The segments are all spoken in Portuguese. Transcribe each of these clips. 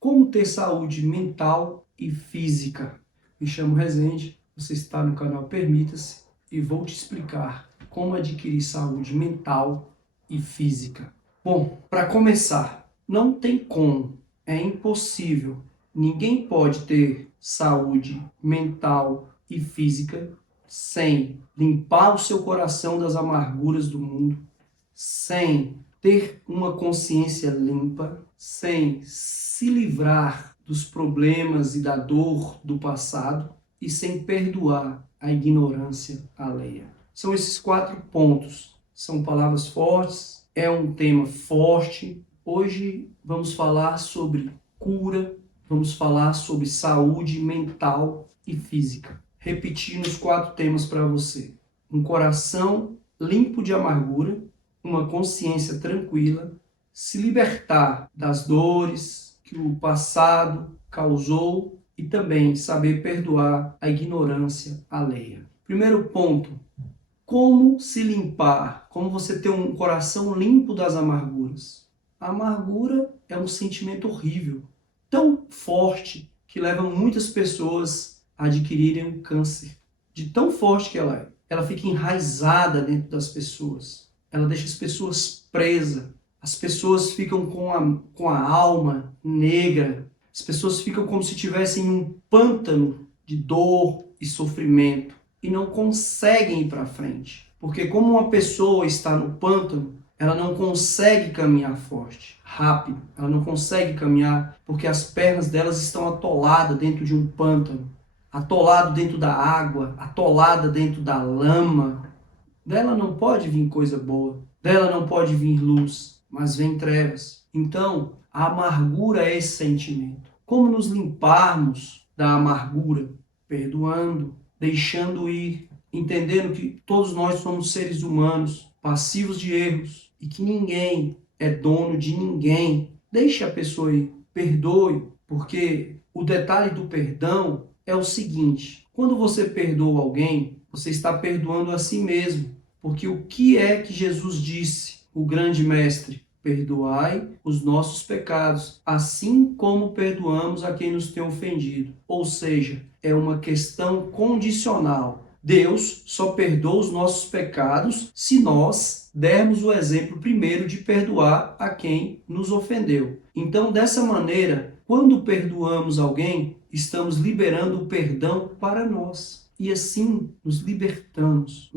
Como ter saúde mental e física? Me chamo Rezende, você está no canal Permita-se e vou te explicar como adquirir saúde mental e física. Bom, para começar, não tem como, é impossível. Ninguém pode ter saúde mental e física sem limpar o seu coração das amarguras do mundo, sem ter uma consciência limpa, sem se livrar dos problemas e da dor do passado e sem perdoar a ignorância alheia. São esses 4 pontos. São palavras fortes, é um tema forte. Hoje vamos falar sobre cura, vamos falar sobre saúde mental e física. Repetindo os 4 temas para você. Um coração limpo de amargura, uma consciência tranquila, se libertar das dores que o passado causou e também saber perdoar a ignorância alheia. Primeiro ponto, como se limpar? Como você ter um coração limpo das amarguras? A amargura é um sentimento horrível, tão forte que leva muitas pessoas a adquirirem um câncer. De tão forte que ela é. Ela fica enraizada dentro das pessoas. Ela deixa as pessoas presas. As pessoas ficam com a alma negra. As pessoas ficam como se tivessem um pântano de dor e sofrimento e não conseguem ir para frente. Porque como uma pessoa está no pântano, ela não consegue caminhar forte, rápido. Ela não consegue caminhar porque as pernas delas estão atoladas dentro de um pântano, atolado dentro da água, atolada dentro da lama. Dela não pode vir coisa boa, dela não pode vir luz, mas vem trevas. Então, a amargura é esse sentimento. Como nos limparmos da amargura? Perdoando, deixando ir, entendendo que todos nós somos seres humanos, passivos de erros, e que ninguém é dono de ninguém. Deixe a pessoa ir, perdoe, porque o detalhe do perdão é o seguinte: quando você perdoa alguém, você está perdoando a si mesmo. Porque o que é que Jesus disse, o grande mestre? Perdoai os nossos pecados, assim como perdoamos a quem nos tem ofendido. Ou seja, é uma questão condicional. Deus só perdoa os nossos pecados se nós dermos o exemplo primeiro de perdoar a quem nos ofendeu. Então, dessa maneira, quando perdoamos alguém, estamos liberando o perdão para nós. E assim nos libertamos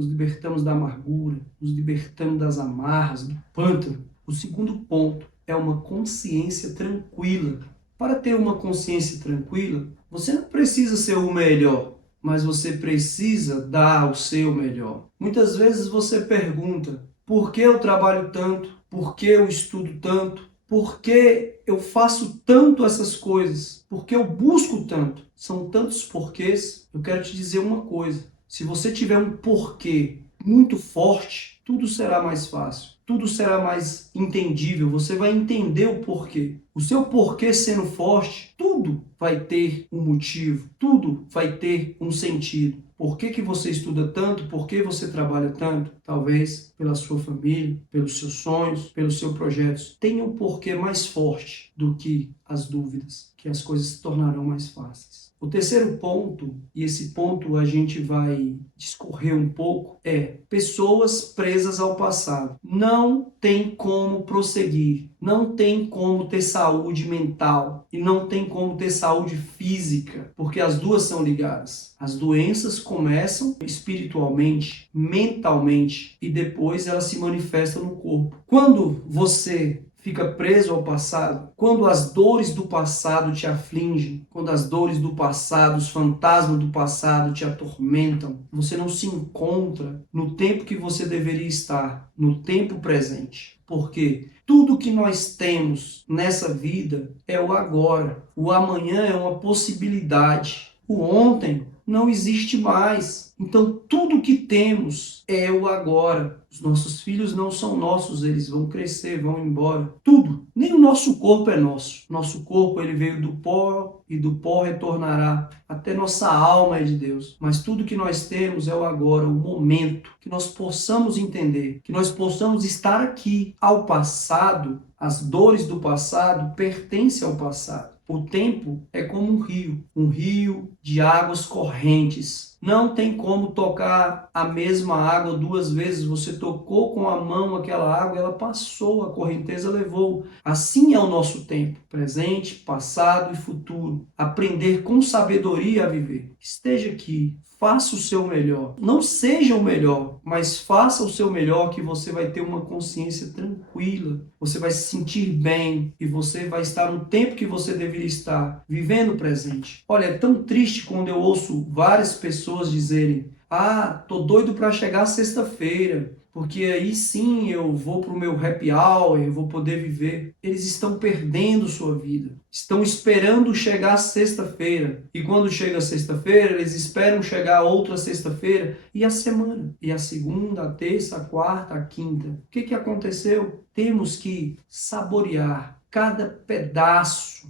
da amargura, nos libertamos das amarras, do pântano. O segundo ponto é uma consciência tranquila. Para ter uma consciência tranquila, você não precisa ser o melhor, mas você precisa dar o seu melhor. Muitas vezes você pergunta: por que eu trabalho tanto? Por que eu estudo tanto? Por que eu faço tanto essas coisas? Por que eu busco tanto? São tantos porquês. Eu quero te dizer uma coisa: se você tiver um porquê muito forte, tudo será mais fácil. Tudo será mais entendível. Você vai entender o porquê. O seu porquê sendo forte, tudo vai ter um motivo. Tudo vai ter um sentido. Por que você estuda tanto? Por que você trabalha tanto? Talvez pela sua família, pelos seus sonhos, pelos seus projetos. Tenha um porquê mais forte do que as dúvidas, que as coisas se tornarão mais fáceis. O terceiro ponto, e esse ponto a gente vai discorrer um pouco, é pessoas presas ao passado. Não tem como prosseguir, não tem como ter saúde mental e não tem como ter saúde física, porque as duas são ligadas. As doenças começam espiritualmente, mentalmente, e depois elas se manifestam no corpo. Quando você fica preso ao passado, quando as dores do passado te afligem, quando as dores do passado, os fantasmas do passado te atormentam, você não se encontra no tempo que você deveria estar, no tempo presente. Porque tudo que nós temos nessa vida é o agora. O amanhã é uma possibilidade. O ontem não existe mais. Então, tudo que temos é o agora. Os nossos filhos não são nossos, eles vão crescer, vão embora. Tudo. Nem o nosso corpo é nosso. Nosso corpo ele veio do pó e do pó retornará. Até nossa alma é de Deus. Mas tudo que nós temos é o agora, o momento. Que nós possamos entender, que nós possamos estar aqui. Ao passado, as dores do passado pertencem ao passado. O tempo é como um rio de águas correntes. Não tem como tocar a mesma água duas vezes. Você tocou com a mão aquela água, ela passou, a correnteza levou. Assim é o nosso tempo, presente, passado e futuro. Aprender com sabedoria a viver. Esteja aqui. Faça o seu melhor. Não seja o melhor, mas faça o seu melhor, que você vai ter uma consciência tranquila. Você vai se sentir bem e você vai estar no tempo que você deveria estar, vivendo o presente. Olha, é tão triste quando eu ouço várias pessoas dizerem: "Ah, tô doido para chegar sexta-feira, porque aí sim eu vou para o meu happy hour, eu vou poder viver." Eles estão perdendo sua vida. Estão esperando chegar sexta-feira. E quando chega sexta-feira, eles esperam chegar outra sexta-feira. E a semana? E a segunda, a terça, a quarta, a quinta. O que aconteceu? Temos que saborear cada pedaço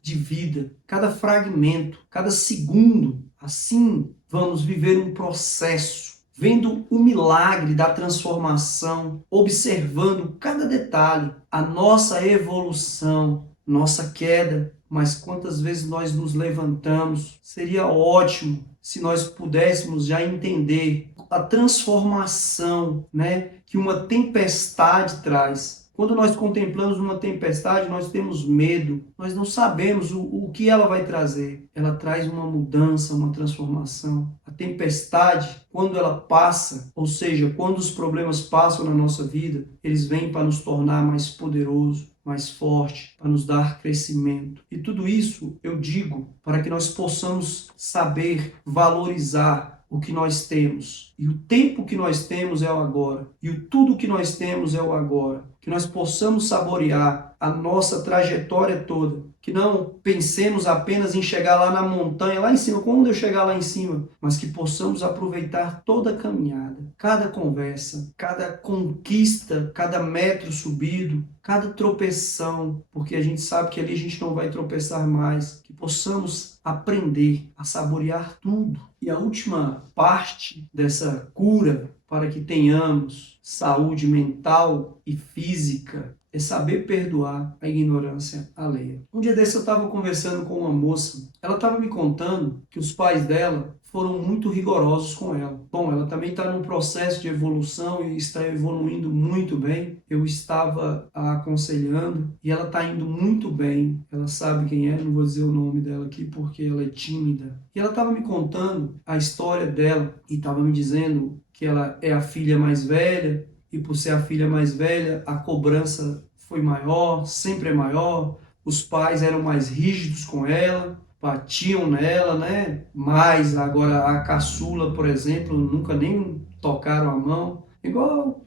de vida, cada fragmento, cada segundo. Assim, vamos viver um processo, vendo o milagre da transformação, observando cada detalhe, a nossa evolução, nossa queda. Mas quantas vezes nós nos levantamos? Seria ótimo se nós pudéssemos já entender a transformação, né, que uma tempestade traz. Quando nós contemplamos uma tempestade, nós temos medo, nós não sabemos o que ela vai trazer. Ela traz uma mudança, uma transformação. A tempestade, quando ela passa, ou seja, quando os problemas passam na nossa vida, eles vêm para nos tornar mais poderosos, mais forte, para nos dar crescimento. E tudo isso eu digo para que nós possamos saber valorizar o que nós temos. E o tempo que nós temos é o agora. E o tudo que nós temos é o agora. Que nós possamos saborear a nossa trajetória toda. Que não pensemos apenas em chegar lá na montanha, lá em cima, quando eu chegar lá em cima, mas que possamos aproveitar toda a caminhada, cada conversa, cada conquista, cada metro subido, cada tropeção, porque a gente sabe que ali a gente não vai tropeçar mais. Que possamos aprender a saborear tudo. E a última parte dessa cura para que tenhamos saúde mental e física é saber perdoar a ignorância alheia. Um dia desse eu estava conversando com uma moça, ela estava me contando que os pais dela foram muito rigorosos com ela. Bom, ela também está num processo de evolução e está evoluindo muito bem. Eu estava a aconselhando e ela está indo muito bem. Ela sabe quem é, não vou dizer o nome dela aqui porque ela é tímida. E ela estava me contando a história dela e estava me dizendo que ela é a filha mais velha e por ser a filha mais velha, a cobrança foi maior, sempre é maior. Os pais eram mais rígidos com ela, batiam nela, né? Mas agora a caçula, por exemplo, nunca nem tocaram a mão. Igual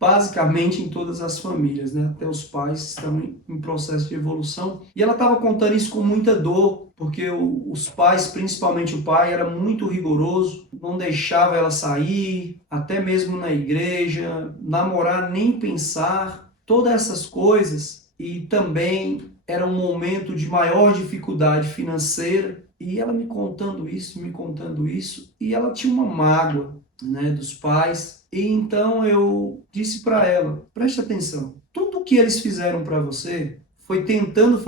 basicamente em todas as famílias, né? Até os pais estão em processo de evolução. E ela estava contando isso com muita dor, porque os pais, principalmente o pai, era muito rigoroso, não deixava ela sair, até mesmo na igreja, namorar, nem pensar, todas essas coisas. E também era um momento de maior dificuldade financeira, e ela me contando isso, e ela tinha uma mágoa, né, dos pais. E então eu disse para ela: preste atenção, tudo que eles fizeram para você foi tentando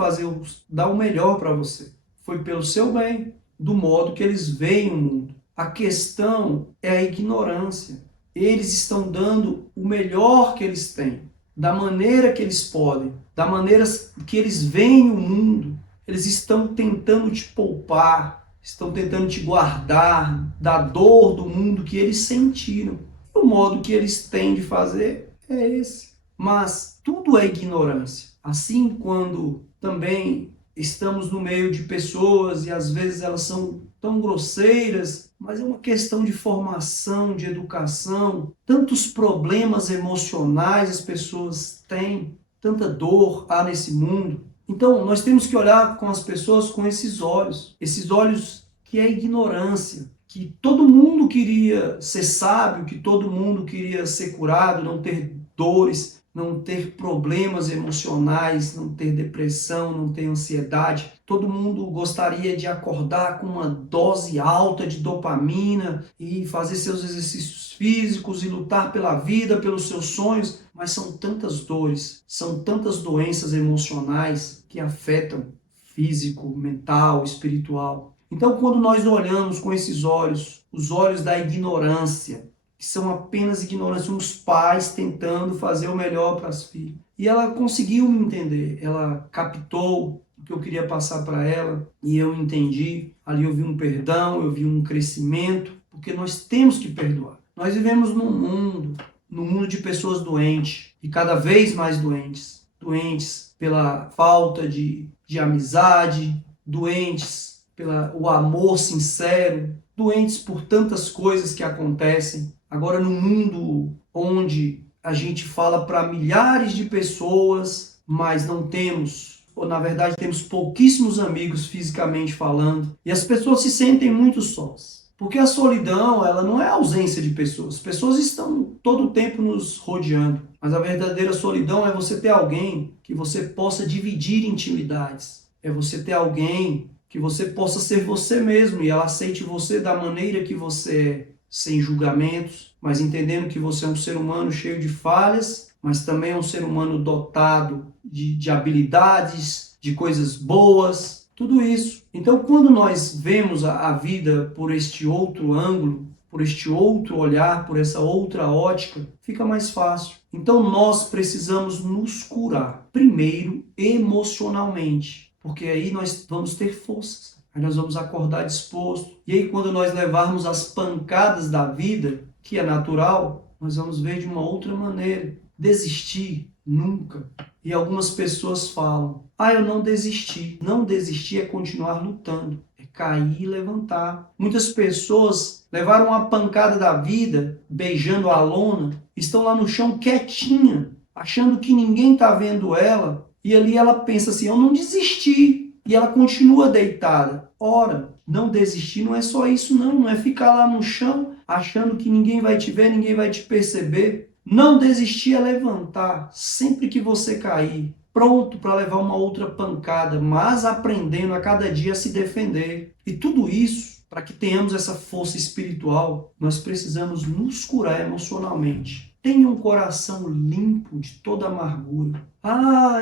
dar o melhor para você, foi pelo seu bem, do modo que eles veem o mundo. A questão é a ignorância. Eles estão dando o melhor que eles têm, da maneira que eles podem, da maneira que eles veem o mundo. Eles estão tentando te poupar, estão tentando te guardar da dor do mundo que eles sentiram. O modo que eles têm de fazer é esse. Mas tudo é ignorância. Assim, quando também estamos no meio de pessoas e às vezes elas são tão grosseiras, mas é uma questão de formação, de educação. Tantos problemas emocionais as pessoas têm, tanta dor há nesse mundo. Então, nós temos que olhar com as pessoas com esses olhos que é ignorância, que todo mundo queria ser sábio, que todo mundo queria ser curado, não ter dores, não ter problemas emocionais, não ter depressão, não ter ansiedade. Todo mundo gostaria de acordar com uma dose alta de dopamina e fazer seus exercícios físicos e lutar pela vida, pelos seus sonhos, mas são tantas dores, são tantas doenças emocionais que afetam físico, mental, espiritual. Então, quando nós olhamos com esses olhos, os olhos da ignorância, que são apenas ignorância, os pais tentando fazer o melhor para as filhas. E ela conseguiu me entender, ela captou o que eu queria passar para ela e eu entendi. Ali eu vi um perdão, eu vi um crescimento, porque nós temos que perdoar. Nós vivemos num mundo de pessoas doentes e cada vez mais doentes. Doentes pela falta de amizade, doentes pelo amor sincero, doentes por tantas coisas que acontecem. Agora, no mundo onde a gente fala para milhares de pessoas, mas não temos, ou na verdade temos pouquíssimos amigos fisicamente falando, e as pessoas se sentem muito sós. Porque a solidão, ela não é a ausência de pessoas. As pessoas estão todo o tempo nos rodeando. Mas a verdadeira solidão é você ter alguém que você possa dividir intimidades. É você ter alguém que você possa ser você mesmo e ela aceite você da maneira que você é, sem julgamentos, mas entendendo que você é um ser humano cheio de falhas, mas também é um ser humano dotado de habilidades, de coisas boas, tudo isso. Então, quando nós vemos a vida por este outro ângulo, por este outro olhar, por essa outra ótica, fica mais fácil. Então, nós precisamos nos curar, primeiro emocionalmente, porque aí nós vamos ter forças. Aí nós vamos acordar disposto. E aí, quando nós levarmos as pancadas da vida, que é natural, nós vamos ver de uma outra maneira. Desistir, nunca. E algumas pessoas falam, eu não desisti. Não desistir é continuar lutando, é cair e levantar. Muitas pessoas levaram uma pancada da vida, beijando a lona, estão lá no chão quietinha, achando que ninguém está vendo ela, e ali ela pensa assim, eu não desisti. E ela continua deitada. Ora, não desistir não é só isso não é ficar lá no chão achando que ninguém vai te ver, ninguém vai te perceber. Não desistir é levantar sempre que você cair, pronto para levar uma outra pancada, mas aprendendo a cada dia a se defender. E tudo isso, para que tenhamos essa força espiritual, nós precisamos nos curar emocionalmente. Tenha um coração limpo de toda amargura.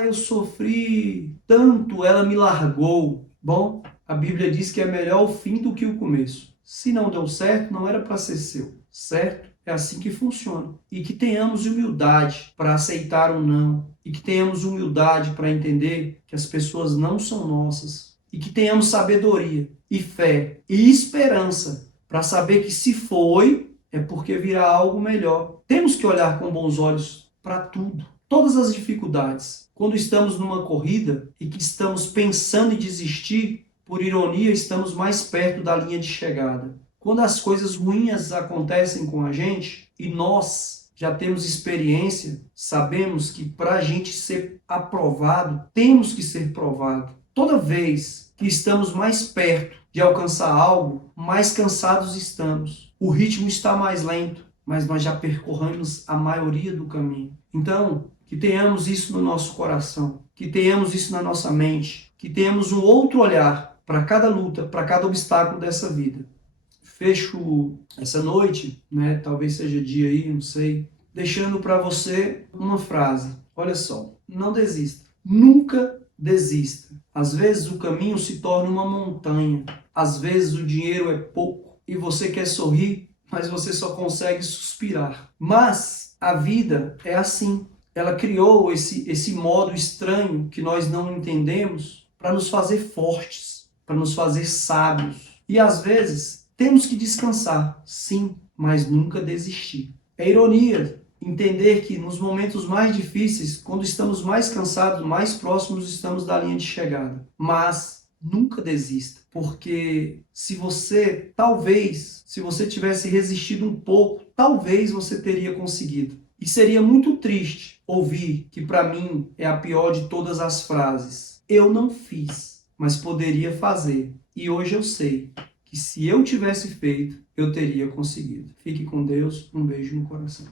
Eu sofri tanto, ela me largou. Bom, a Bíblia diz que é melhor o fim do que o começo. Se não deu certo, não era para ser seu, certo? É assim que funciona. E que tenhamos humildade para aceitar o não. E que tenhamos humildade para entender que as pessoas não são nossas. E que tenhamos sabedoria e fé e esperança para saber que se foi, é porque virá algo melhor. Temos que olhar com bons olhos para tudo. Todas as dificuldades. Quando estamos numa corrida e que estamos pensando em desistir, por ironia, estamos mais perto da linha de chegada. Quando as coisas ruins acontecem com a gente e nós já temos experiência, sabemos que para a gente ser aprovado, temos que ser provado. Toda vez que estamos mais perto de alcançar algo, mais cansados estamos. O ritmo está mais lento, mas nós já percorremos a maioria do caminho. Então, que tenhamos isso no nosso coração, que tenhamos isso na nossa mente, que tenhamos um outro olhar para cada luta, para cada obstáculo dessa vida. Fecho essa noite, talvez seja dia aí, não sei, deixando para você uma frase. Olha só, não desista, nunca desista. Às vezes o caminho se torna uma montanha, às vezes o dinheiro é pouco e você quer sorrir, mas você só consegue suspirar. Mas a vida é assim. Ela criou esse modo estranho que nós não entendemos para nos fazer fortes, para nos fazer sábios. E às vezes temos que descansar, sim, mas nunca desistir. É ironia entender que nos momentos mais difíceis, quando estamos mais cansados, mais próximos estamos da linha de chegada. Mas nunca desista, porque se você tivesse resistido um pouco, talvez você teria conseguido. E seria muito triste ouvir que para mim é a pior de todas as frases. Eu não fiz, mas poderia fazer. E hoje eu sei que se eu tivesse feito, eu teria conseguido. Fique com Deus, um beijo no coração.